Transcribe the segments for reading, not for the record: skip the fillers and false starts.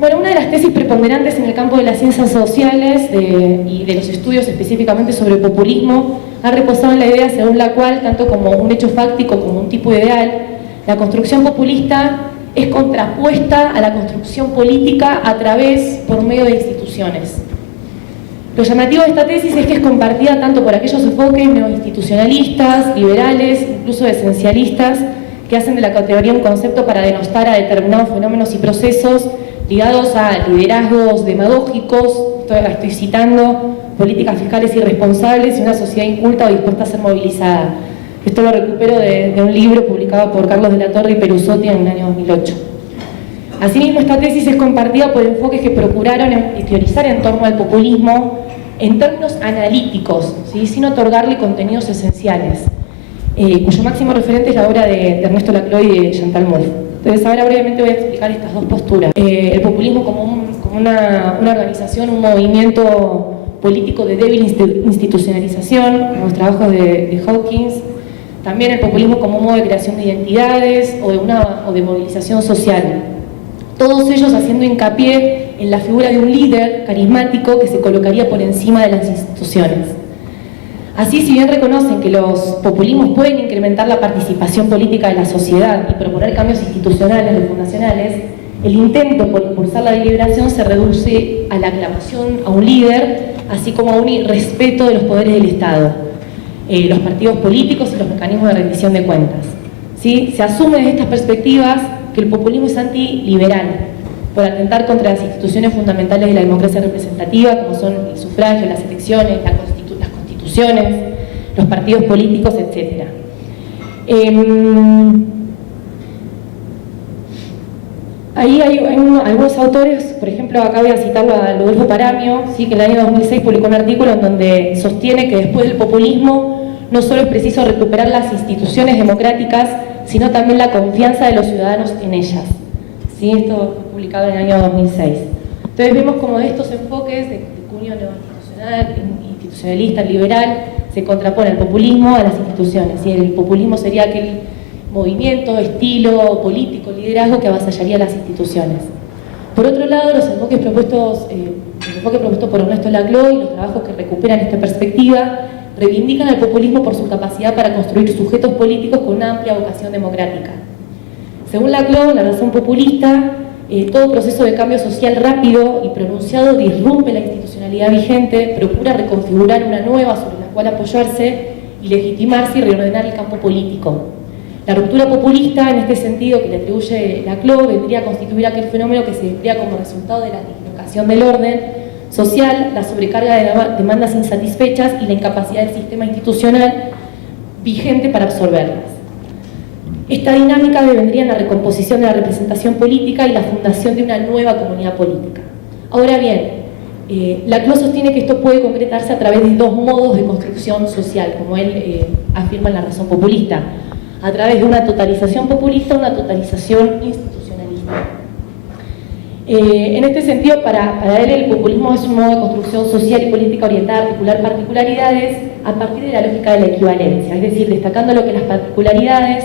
Bueno, una de las tesis preponderantes en el campo de las ciencias sociales y de los estudios específicamente sobre populismo ha reposado en la idea según la cual, tanto como un hecho fáctico como un tipo ideal, la construcción populista es contrapuesta a la construcción política por medio de instituciones. Lo llamativo de esta tesis es que es compartida tanto por aquellos enfoques neoinstitucionalistas, liberales, incluso esencialistas, que hacen de la categoría un concepto para denostar a determinados fenómenos y procesos ligados a liderazgos demagógicos, estoy citando, políticas fiscales irresponsables y una sociedad inculta o dispuesta a ser movilizada. Esto lo recupero de un libro publicado por Carlos de la Torre y Perusotti en el año 2008. Asimismo, esta tesis es compartida por enfoques que procuraron teorizar en torno al populismo en términos analíticos, ¿sí? Sin otorgarle contenidos esenciales, cuyo máximo referente es la obra de Ernesto Laclau y de Chantal Mouffe. Entonces, ahora brevemente voy a explicar estas dos posturas. El populismo como una organización, un movimiento político de débil institucionalización, como los trabajos de Hawkins. También el populismo como un modo de creación de identidades o de movilización social. Todos ellos haciendo hincapié en la figura de un líder carismático que se colocaría por encima de las instituciones. Así, si bien reconocen que los populismos pueden incrementar la participación política de la sociedad y proponer cambios institucionales o fundacionales, el intento por impulsar la deliberación se reduce a la aclamación a un líder, así como a un irrespeto de los poderes del Estado, los partidos políticos y los mecanismos de rendición de cuentas. ¿Sí? Se asume desde estas perspectivas que el populismo es antiliberal, por atentar contra las instituciones fundamentales de la democracia representativa, como son el sufragio, las elecciones, las constituciones, los partidos políticos, etc. Ahí hay algunos autores, por ejemplo, acá voy a citarlo a Rodolfo Paramio, ¿sí? Que en el año 2006 publicó un artículo en donde sostiene que después del populismo no solo es preciso recuperar las instituciones democráticas, sino también la confianza de los ciudadanos en ellas. ¿Sí? Esto fue publicado en el año 2006. Entonces vemos como de estos enfoques de cuño institucionalista, liberal, se contrapone el populismo a las instituciones. ¿Sí? El populismo sería aquel movimiento, estilo político, liderazgo que avasallaría las instituciones. Por otro lado, el enfoque propuesto por Ernesto Laclau y los trabajos que recuperan esta perspectiva reivindican al populismo por su capacidad para construir sujetos políticos con una amplia vocación democrática. Según Laclau, la razón populista, todo proceso de cambio social rápido y pronunciado disrumpe la institucionalidad vigente, procura reconfigurar una nueva sobre la cual apoyarse y legitimarse y reordenar el campo político. La ruptura populista, en este sentido que le atribuye Laclau, vendría a constituir aquel fenómeno que se emplea como resultado de la dislocación del orden social, la sobrecarga de demandas insatisfechas y la incapacidad del sistema institucional vigente para absorberlas. Esta dinámica devendría en la recomposición de la representación política y la fundación de una nueva comunidad política. Ahora bien, Laclau sostiene que esto puede concretarse a través de dos modos de construcción social, como él afirma en la razón populista, a través de una totalización populista o una totalización institucionalista. En este sentido, para él el populismo es un modo de construcción social y política orientada a articular particularidades a partir de la lógica de la equivalencia, es decir, destacando lo que las particularidades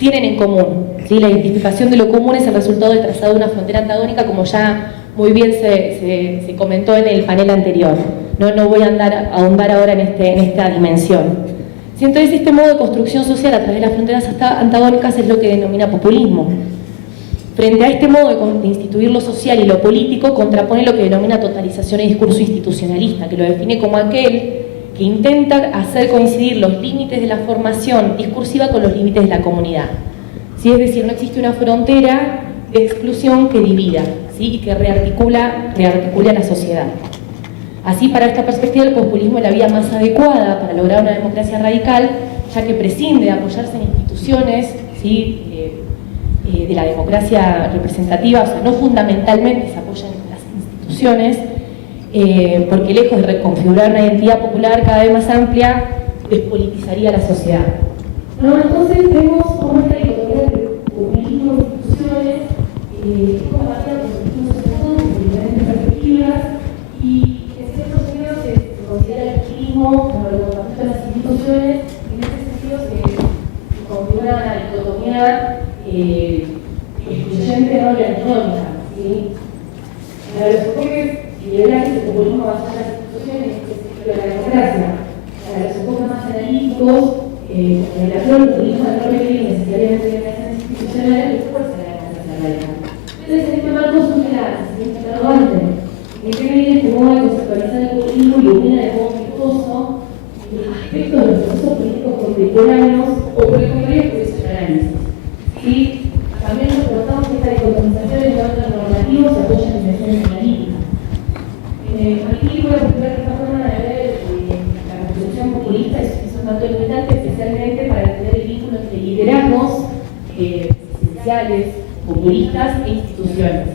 tienen en común. ¿Sí? La identificación de lo común es el resultado del trazado de una frontera antagónica, como ya muy bien se comentó en el panel anterior. No voy a ahondar ahora en esta dimensión. ¿Sí? Entonces, este modo de construcción social a través de las fronteras antagónicas es lo que denomina populismo. Frente a este modo de instituir lo social y lo político, contrapone lo que denomina totalización y discurso institucionalista, que lo define como aquel que intenta hacer coincidir los límites de la formación discursiva con los límites de la comunidad. ¿Sí? Es decir, no existe una frontera de exclusión que divida, ¿sí? Y que rearticula a la sociedad. Así, para esta perspectiva, el populismo es la vía más adecuada para lograr una democracia radical, ya que prescinde de apoyarse en instituciones, ¿sí? De la democracia representativa, o sea, no fundamentalmente se apoya en las instituciones, porque lejos de reconfigurar una identidad popular cada vez más amplia, despolitizaría la sociedad. No, entonces vemos cómo esta dicotomía de populismo e instituciones es compartida por distintos estados, de diferentes perspectivas, y en ciertos sentidos se considera el populismo como el compartimiento de las instituciones, y en ese sentido se configura una dicotomía excluyente o antagónica, ¿sí? Para los enfoques liberales, el populismo basado en las instituciones es el ciclo de la democracia. Para los enfoques más analíticos, en el actual populismo no requiere necesariamente de relaciones institucionales que fuerza la democracia radical. Entonces, en este marco surge la siguiente interrogante: ¿en qué medida este modo de conceptualizar el populismo ilumina de modo virtuoso los aspectos de los procesos políticos contemporáneos o, por el contrario, produce un análisis? ¿Sí? También nos preguntamos si esta dicotomización en cuanto a normativos se apoya en dimensiones analíticas. Aquí voy a explicar esta forma de ver la construcción populista es un tanto limitante, especialmente para entender el vínculo entre liderazgos esenciales, populistas e instituciones,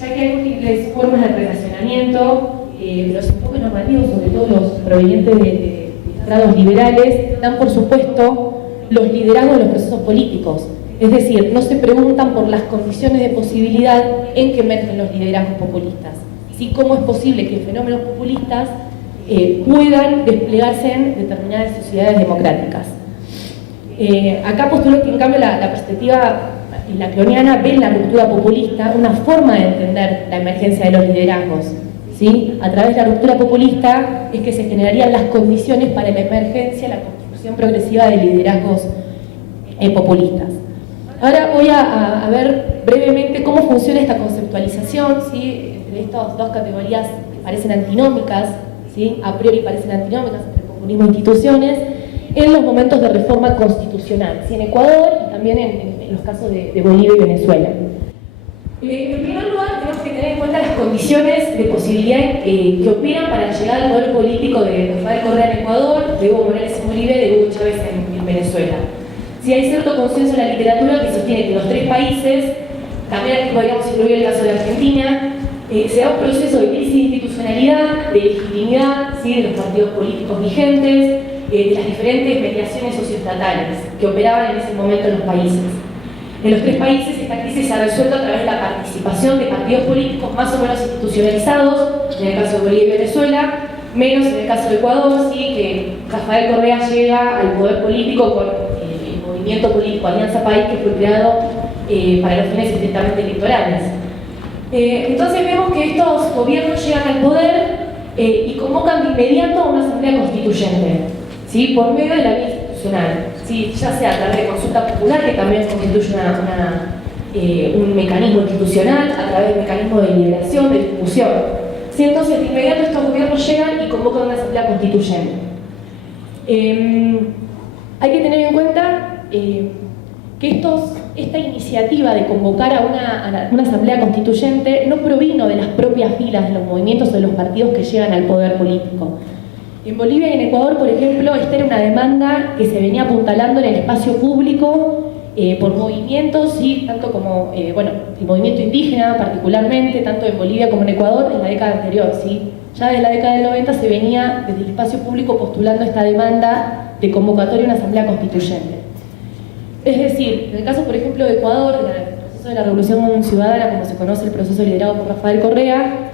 ya que hay múltiples formas de relacionamiento, los enfoques normativos, sobre todo los provenientes de estrados liberales, dan por supuesto los liderazgos de los procesos políticos. Es decir, no se preguntan por las condiciones de posibilidad en que emergen los liderazgos populistas. ¿Sí? ¿Cómo es posible que fenómenos populistas puedan desplegarse en determinadas sociedades democráticas? Acá postulo que en cambio la perspectiva lacaniana ve en la ruptura populista una forma de entender la emergencia de los liderazgos. ¿Sí? A través de la ruptura populista es que se generarían las condiciones para la emergencia, la construcción progresiva de liderazgos populistas. Ahora voy a ver brevemente cómo funciona esta conceptualización, ¿sí? Entre estas dos categorías que parecen antinómicas, ¿sí? A priori parecen antinómicas entre populismo e instituciones, en los momentos de reforma constitucional, ¿sí? En Ecuador y también en los casos de Bolivia y Venezuela. En primer lugar, tenemos que tener en cuenta las condiciones de posibilidad que operan para la llegada al poder político de Rafael Correa en Ecuador, de Evo Morales en Bolivia y de Hugo Chávez en Venezuela. Sí, hay cierto consenso en la literatura que sostiene que los tres países, también aquí podríamos incluir el caso de Argentina, se da un proceso de crisis de institucionalidad, de legitimidad, ¿sí? De los partidos políticos vigentes, de las diferentes mediaciones socioestatales que operaban en ese momento en los países. En los tres países esta crisis se ha resuelto a través de la participación de partidos políticos más o menos institucionalizados, en el caso de Bolivia y Venezuela, menos en el caso de Ecuador, ¿sí? Que Rafael Correa llega al poder político con el movimiento político Alianza País, que fue creado para los fines estrictamente electorales. Entonces vemos que estos gobiernos llegan al poder y convocan de inmediato a una asamblea constituyente, ¿sí? Por medio de la vía institucional, ¿sí? Ya sea a través de consulta popular, que también constituye un mecanismo institucional, a través de mecanismos de deliberación, de discusión. ¿Sí? Entonces de inmediato estos gobiernos llegan y convocan una asamblea constituyente. Hay que tener en cuenta que esta iniciativa de convocar a una asamblea constituyente no provino de las propias filas de los movimientos o de los partidos que llegan al poder político. En Bolivia y en Ecuador, por ejemplo, esta era una demanda que se venía apuntalando en el espacio público por movimientos, ¿sí? Tanto como el movimiento indígena particularmente, tanto en Bolivia como en Ecuador, en la década anterior, ¿sí? Ya desde la década del 90 se venía desde el espacio público postulando esta demanda de convocatoria a una asamblea constituyente. Es decir, en el caso, por ejemplo, de Ecuador, en el proceso de la Revolución Ciudadana, como se conoce el proceso liderado por Rafael Correa,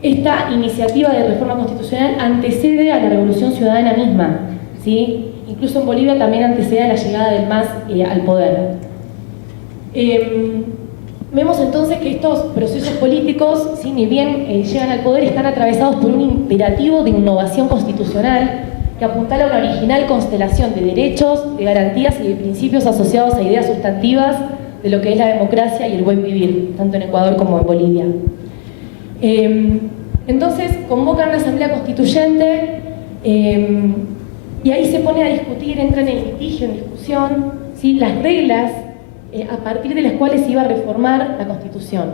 esta iniciativa de reforma constitucional antecede a la Revolución Ciudadana misma, ¿sí? Incluso en Bolivia también antecede a la llegada del MAS al poder. Vemos entonces que estos procesos políticos, ¿sí? Ni bien llegan al poder, están atravesados por un imperativo de innovación constitucional que apuntala a una original constelación de derechos, de garantías y de principios asociados a ideas sustantivas de lo que es la democracia y el buen vivir, tanto en Ecuador como en Bolivia. Entonces convocan una asamblea constituyente y ahí se pone a discutir, entran en litigio, en discusión, ¿sí? Las reglas a partir de las cuales se iba a reformar la Constitución,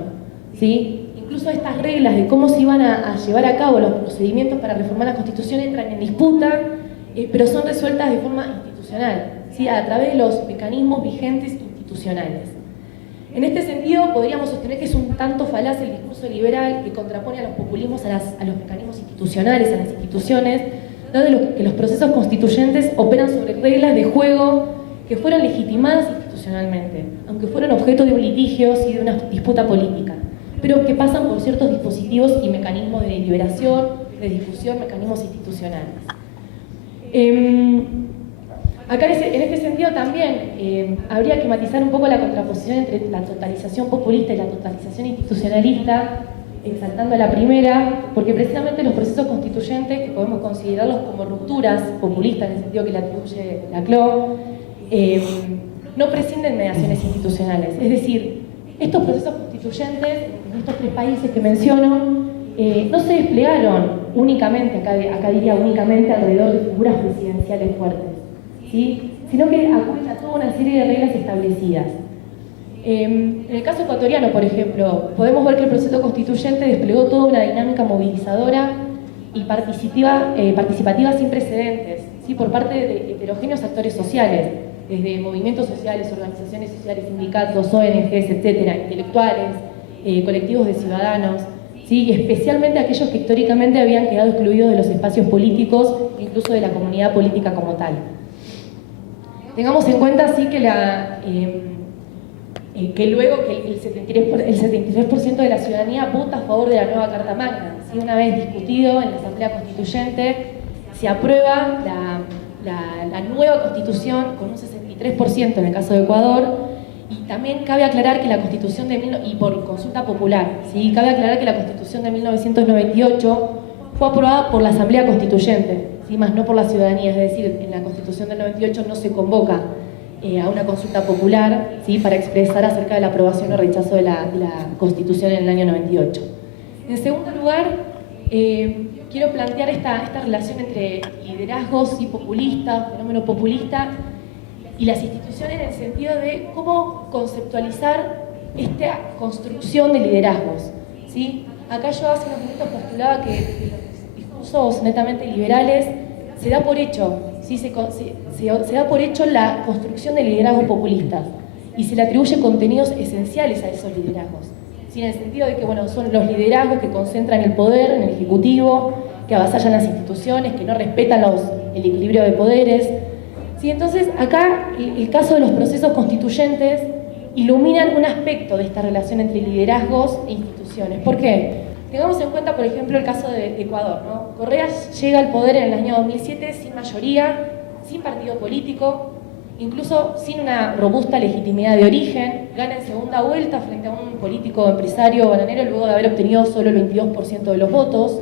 ¿sí? Incluso estas reglas de cómo se iban a llevar a cabo los procedimientos para reformar la Constitución entran en disputa, pero son resueltas de forma institucional, ¿sí? A través de los mecanismos vigentes institucionales. En este sentido, podríamos sostener que es un tanto falaz el discurso liberal que contrapone a los populismos a los mecanismos institucionales, a las instituciones, dado que los procesos constituyentes operan sobre reglas de juego que fueron legitimadas institucionalmente, aunque fueron objeto de un litigio y de una disputa política, pero que pasan por ciertos dispositivos y mecanismos de deliberación, de discusión, mecanismos institucionales. Acá en este sentido también habría que matizar un poco la contraposición entre la totalización populista y la totalización institucionalista, exaltando la primera, porque precisamente los procesos constituyentes, que podemos considerarlos como rupturas populistas, en el sentido que le atribuye Laclau, no prescinden de mediaciones institucionales. Es decir, estos procesos constituyentes, en estos 3 países que menciono, no se desplegaron únicamente, acá diría únicamente, alrededor de figuras presidenciales fuertes, ¿sí? Sino que acuden a toda una serie de reglas establecidas. En el caso ecuatoriano, por ejemplo, podemos ver que el proceso constituyente desplegó toda una dinámica movilizadora y participativa sin precedentes, ¿sí? Por parte de heterogéneos actores sociales, desde movimientos sociales, organizaciones sociales, sindicatos, ONGs, etcétera, intelectuales, colectivos de ciudadanos, ¿sí? Y especialmente aquellos que históricamente habían quedado excluidos de los espacios políticos, incluso de la comunidad política como tal. Tengamos en cuenta así que luego que el 73% de la ciudadanía vota a favor de la nueva Carta Magna. ¿Sí? Una vez discutido en la Asamblea Constituyente, se aprueba la nueva Constitución con un 63% en el caso de Ecuador, y también cabe aclarar que la Constitución y por consulta popular, ¿sí? Cabe aclarar que la Constitución de 1998 fue aprobada por la Asamblea Constituyente, ¿sí? Más no por la ciudadanía, es decir, en la Constitución del 98 no se convoca a una consulta popular, ¿sí? Para expresar acerca de la aprobación o rechazo de la Constitución en el año 98. En segundo lugar, quiero plantear esta relación entre liderazgos y populistas, fenómeno populista, y las instituciones en el sentido de cómo conceptualizar esta construcción de liderazgos, ¿sí? Acá yo hace unos minutos postulaba que los discursos netamente liberales se da por hecho, ¿sí? se da por hecho la construcción de liderazgos populistas y se le atribuye contenidos esenciales a esos liderazgos, ¿sí? En el sentido de que bueno, son los liderazgos que concentran el poder en el Ejecutivo, que avasallan las instituciones, que no respetan el equilibrio de poderes. ¿Sí? Entonces, acá el caso de los procesos constituyentes iluminan un aspecto de esta relación entre liderazgos e instituciones. ¿Por qué? Tengamos en cuenta, por ejemplo, el caso de Ecuador, ¿no? Correa llega al poder en el año 2007 sin mayoría, sin partido político, incluso sin una robusta legitimidad de origen, gana en segunda vuelta frente a un político empresario bananero luego de haber obtenido solo el 22% de los votos.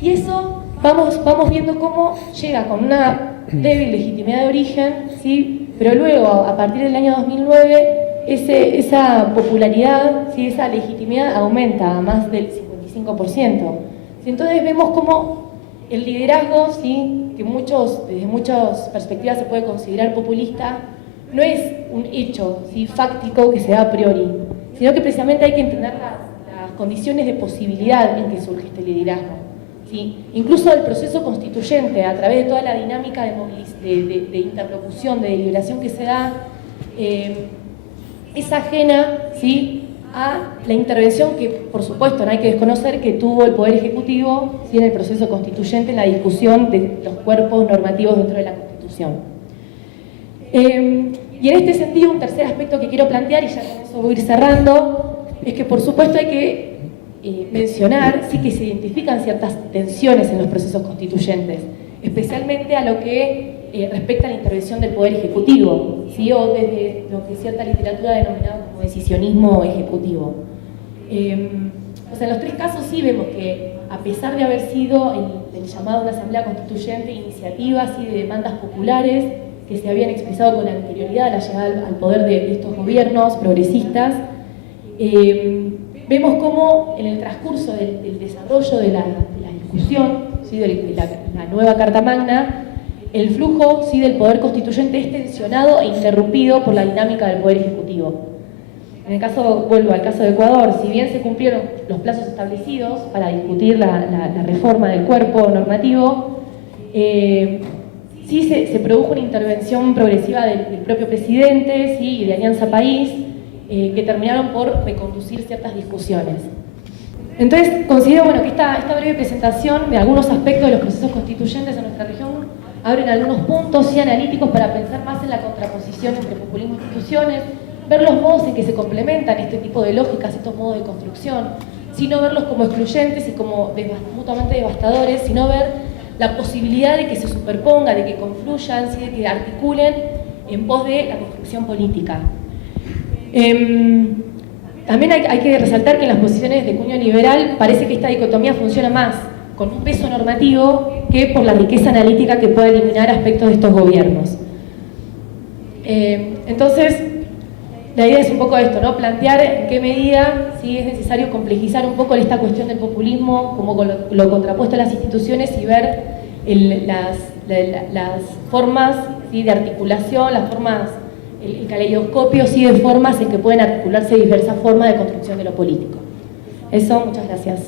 Y eso vamos viendo cómo llega con una débil legitimidad de origen, ¿sí? Pero luego, a partir del año 2009, esa popularidad, ¿sí? Esa legitimidad aumenta a más del 55%. Entonces vemos cómo el liderazgo, ¿sí? Que desde muchas perspectivas se puede considerar populista, no es un hecho, ¿sí? Fáctico que se da a priori, sino que precisamente hay que entender las condiciones de posibilidad en que surge este liderazgo. ¿Sí? Incluso el proceso constituyente, a través de toda la dinámica de interlocución, de deliberación que se da, es ajena, ¿sí? A la intervención que, por supuesto, no hay que desconocer que tuvo el Poder Ejecutivo, ¿sí? En el proceso constituyente, en la discusión de los cuerpos normativos dentro de la Constitución. Y en este sentido, un tercer aspecto que quiero plantear, y ya con eso voy a ir cerrando, es que, por supuesto, hay que mencionar, sí, que se identifican ciertas tensiones en los procesos constituyentes, especialmente a lo que respecta a la intervención del Poder Ejecutivo, ¿sí? O desde lo que cierta literatura ha denominado como decisionismo ejecutivo. O sea, en los 3 casos sí vemos que, a pesar de haber sido el llamado a una asamblea constituyente, iniciativas y de demandas populares que se habían expresado con anterioridad a la llegada al poder de estos gobiernos progresistas, vemos cómo en el transcurso del desarrollo de la discusión, ¿sí? de la nueva Carta Magna, el flujo, ¿sí? del poder constituyente es tensionado e interrumpido por la dinámica del Poder Ejecutivo. Vuelvo al caso de Ecuador, si bien se cumplieron los plazos establecidos para discutir la reforma del cuerpo normativo, sí se produjo una intervención progresiva del propio presidente, ¿sí? y de Alianza País, que terminaron por reconducir ciertas discusiones. Entonces, considero que esta breve presentación de algunos aspectos de los procesos constituyentes en nuestra región abren algunos puntos y analíticos para pensar más en la contraposición entre populismo e instituciones, ver los modos en que se complementan este tipo de lógicas, estos modos de construcción, sino verlos como excluyentes y como mutuamente devastadores, sino ver la posibilidad de que se superpongan, de que confluyan, ¿sí? de que articulen en pos de la construcción política. También hay que resaltar que en las posiciones de cuño liberal parece que esta dicotomía funciona más con un peso normativo que por la riqueza analítica que pueda eliminar aspectos de estos gobiernos. Entonces, la idea es un poco esto, ¿no? Plantear en qué medida sí es necesario complejizar un poco esta cuestión del populismo, como lo contrapuesto a las instituciones, y ver las formas, ¿sí?, de articulación, las formas, el caleidoscopio, sí, de formas en que pueden articularse diversas formas de construcción de lo político. Eso, muchas gracias.